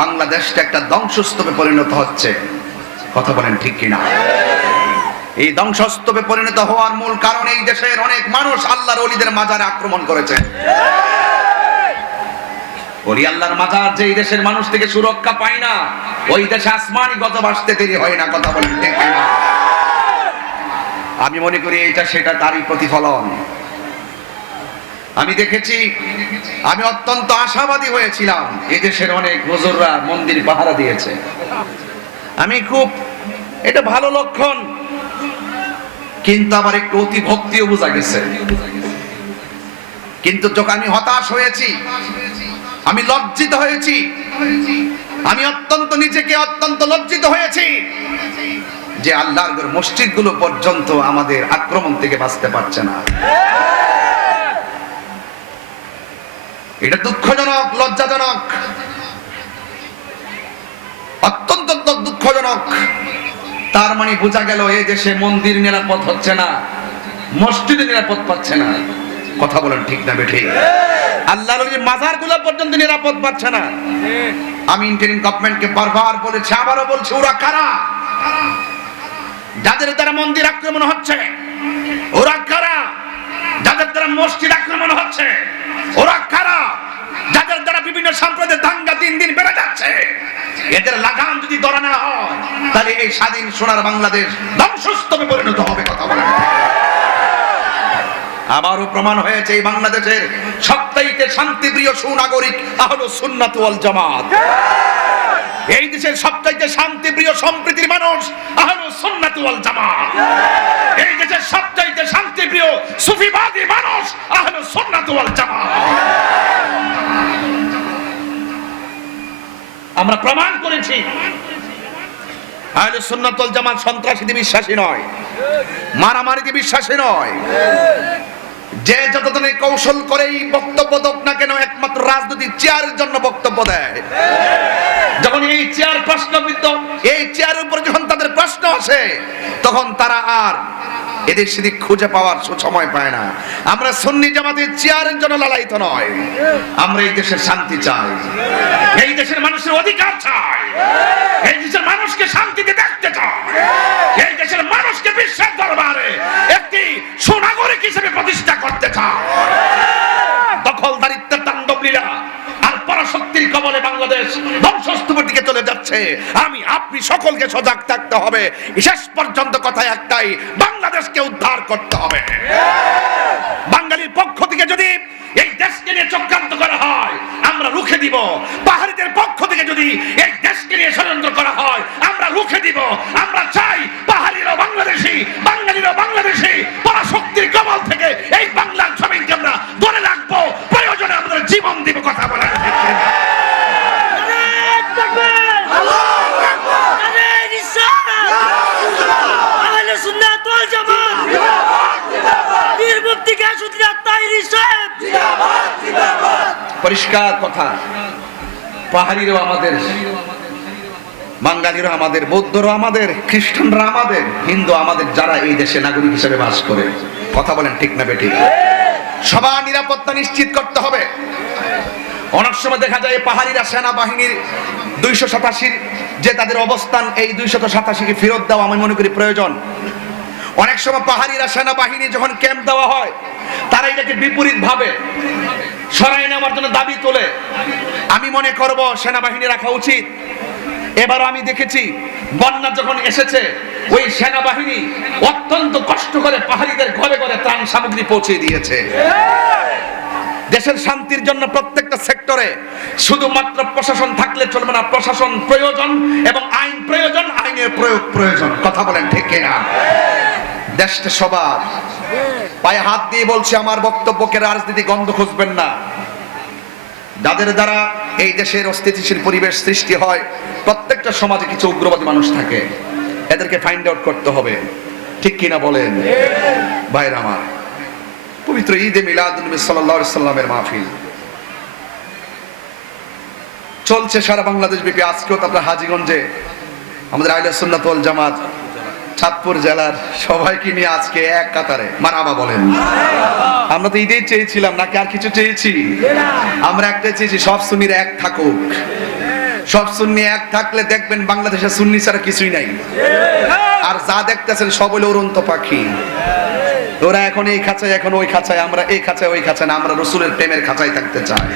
বাংলাদেশটা একটা ধ্বংসস্তূপে পরিণত হচ্ছে। কথা বলেন ঠিক কিনা? এই ধ্বংসস্তূপে পরিণত হওয়ার মূল কারণ এই দেশের অনেক মানুষ আল্লাহর অলিদের মাজারে আক্রমণ করেছে। অলি আল্লাহর মাজার যে এই দেশের মানুষ থেকে সুরক্ষা পায় না, ওই দেশে আসমানি গত বাসতে দেরি হয় না, কথা বলেন ঠিক কিনা? আমি মনে করি এটা সেটা তারই প্রতিফলন। আমি দেখেছি, আমি অত্যন্ত আশাবাদী হয়েছিলাম। এদেশের অনেক হুজুররা মন্দির পাহারা দিয়েছে। আমি খুব, এটা ভালো লক্ষণ। কিন্তু আবার একটু অতি ভক্তিও বোঝা গেছে। কিন্তু যখন আমি হতাশ হয়েছি, আমি লজ্জিত হয়েছি, আমি অত্যন্ত নিজেকে অত্যন্ত লজ্জিত হয়েছি যে আল্লাহর মসজিদগুলো পর্যন্ত আমাদের আক্রমণ থেকে বাঁচতে পারছে না। এটা দুঃখজনক, লজ্জাজনক। অত্যন্ত দুঃখজনক। তার মানে বোঝা গেল এই দেশে মন্দির নিরাপদ হচ্ছে না, মসজিদে নিরাপদ পাচ্ছে না। কথা বলেন ঠিক না বেঠিক আল্লাহর ওই মাজারগুলো পর্যন্ত নিরাপদ পাচ্ছে না। আমি ইন্টারিম গভর্নমেন্টকে বারবার বলেছি, আবারও বলছি, ওরা কারা? যাদের দ্বারা মন্দির আক্রমণ হচ্ছে, ওরা কারা? যাদের দ্বারা মসজিদ আক্রমণ হচ্ছে ওরা কারা? যাদের দ্বারা বিভিন্ন সম্প্রদায়ের দাঙ্গা দিন দিন বেড়ে যাচ্ছে। এদের লাগাম যদি ধরা না হয়, তাহলে এই স্বাধীন সোনার বাংলাদেশ ধ্বংসস্তূপে পরিণত হবে কথা বলেন। আবারও প্রমাণ হয়েছে এই বাংলাদেশের সবচাইতে শান্তিপ্রিয় সুনাগরিক আহলো সুন্নাত ওয়াল জামাত। এই দেশের সবচাইতে শান্তিপ্রিয় সম্প্রীতির মানুষ আহলো সুন্নাত ওয়াল জামাত। এই দেশের সবচাইতে শান্তিপ্রিয় সুফিবাদী মানুষ আহলো সুন্নাত ওয়াল জামাত। আমরা প্রমাণ করেছি। আহলে সুন্নাত ওয়াল জামাত সন্ত্রাসীতে বিশ্বাসী নয়, মারামারিতে বিশ্বাসী নয়। যে যত ধরনের কৌশল করেই বক্তব্য দোক না কেন একমাত্র রাজনৈতিক চেয়ারের জন্য বক্তব্য দেয়। যখন এই চেয়ার প্রশ্নবিদ্ধ, এই চেয়ারের উপর যখন তাদের প্রশ্ন আসে, তখন তারা আর এদের সেদিক খুঁজে পাওয়ার সময় পায় না। আমরা সন্নি জামাতের চেয়ারের জন্য লালায়িত নয়। আমরা এই দেশের শান্তি চাই। এই দেশের মানুষের অধিকার চাই। এই দেশের মানুষকে শান্তিতে দেখতে চাই। এই দেশের মানুষকে বিশ্বের দরবারে একটি সুনাগরিক হিসেবে প্রতিষ্ঠা করতে চাই দখলদারিত্বের তাণ্ডব লীলা আর পরাশক্তির কবলে বাংলাদেশ ধ্বংসস্তূপের দিকে যাচ্ছে আমি, আপনি সকলকে সজাগ থাকতে হবে। শেষ পর্যন্ত কথা একটাই, বাংলাদেশকে উদ্ধার করতে হবে। বাঙালির পক্ষ থেকে যদি এই দেশকে নিয়ে চক্রান্ত করা হয়, আমরা রুখে দিব। পাহাড়িদের পক্ষ থেকে যদি এই দেশকে নিয়ে ষড়যন্ত্র করা হয়, আমরা রুখে দিব আমরা চাই পাহাড়িরও বাংলাদেশি বাঙালিরও বাংলাদেশি পরাশক্তির কবল থেকে এই বাংলার জমিনকে আমরা ধরে রাখব প্রয়োজনে আমাদের জীবন দিব কথা বলার পরিষ্কার কথা। পাহাড়িরও আমাদের, বাঙালিরও আমাদের, বৌদ্ধরও আমাদের, খ্রিস্টানরা আমাদের, হিন্দু আমাদের, যারা এই দেশে নাগরিক হিসেবে বাস করে। কথা বলেন ঠিক না বেঠিক? সবার নিরাপত্তা নিশ্চিত করতে হবে। অনেক সময় দেখা যায় পাহাড়িরা সেনাবাহিনীর দুইশো সাতাশির যে তাদের অবস্থান, এই দুইশত সাতাশিকে ফেরত দেওয়া আমি মনে করি প্রয়োজন। অনেক সময় পাহাড়িরা সেনাবাহিনী যখন ক্যাম্প দেওয়া হয়, তারা এটাকে বিপরীত ভাবে সরাই নেওয়ার জন্য দাবি তোলে। আমি মনে করব সেনাবাহিনী রাখা উচিত। এবারও আমি দেখেছি, বন্যা যখন এসেছে, ওই সেনাবাহিনী অত্যন্ত কষ্ট করে পাহাড়িদের ঘরে ঘরে ত্রাণ সামগ্রী পৌঁছে দিয়েছে। দেশের শান্তির জন্য প্রত্যেকটা সেক্টরে শুধুমাত্র প্রশাসন থাকলে চলবে না, প্রশাসন প্রয়োজন এবং আইন প্রয়োজন, আইনের প্রয়োগ প্রয়োজন। কথা বলেন ঠিক না দেশটা সবার। পায়ে হাত দিয়ে বলছি, আমার বক্তব্যকে রাজনীতি গন্ধ খুঁজবেন না। যাদের দ্বারা এই দেশের অস্থিতিশীল পরিবেশ সৃষ্টি হয়, প্রত্যেকটা সমাজে কিছু উগ্রবাদী মানুষ থাকে। এদেরকে ফাইন্ড আউট করতে হবে। ঠিক কিনা বলেন? ভাইরা আমার, পবিত্র ঈদে মিলাদ নবী সাল্লাল্লাহু আলাইহি সাল্লামের মাহফিল। চলছে সারা বাংলাদেশ ব্যাপী। আজকেও তো আপনার হাজীগঞ্জে আমাদের আইলা সুন্নাত ওয়াল জামাত চাঁদপুর জেলার সবাইকে নিয়ে আজকে এক কাতারে। মারাবা বলেন। আমরা তো ঈদেই চেয়েছিলাম, নাকি আর কিছু চেয়েছি? আমরা একটা চেয়েছি, সব সুন্নির এক থাকুক। সব সুন্নি এক থাকলে দেখবেন বাংলাদেশে সুন্নি ছাড়া কিছুই নাই। আর যা দেখতেছেন সব হলো উড়ন্ত পাখি। ওরা এখন এই খাঁচায়, এখন ওই খাঁচায়, আমরা এই খাঁচায়, ওই খাঁচায় আমরা রসুলের প্রেমের খাঁচায় থাকতে চাই।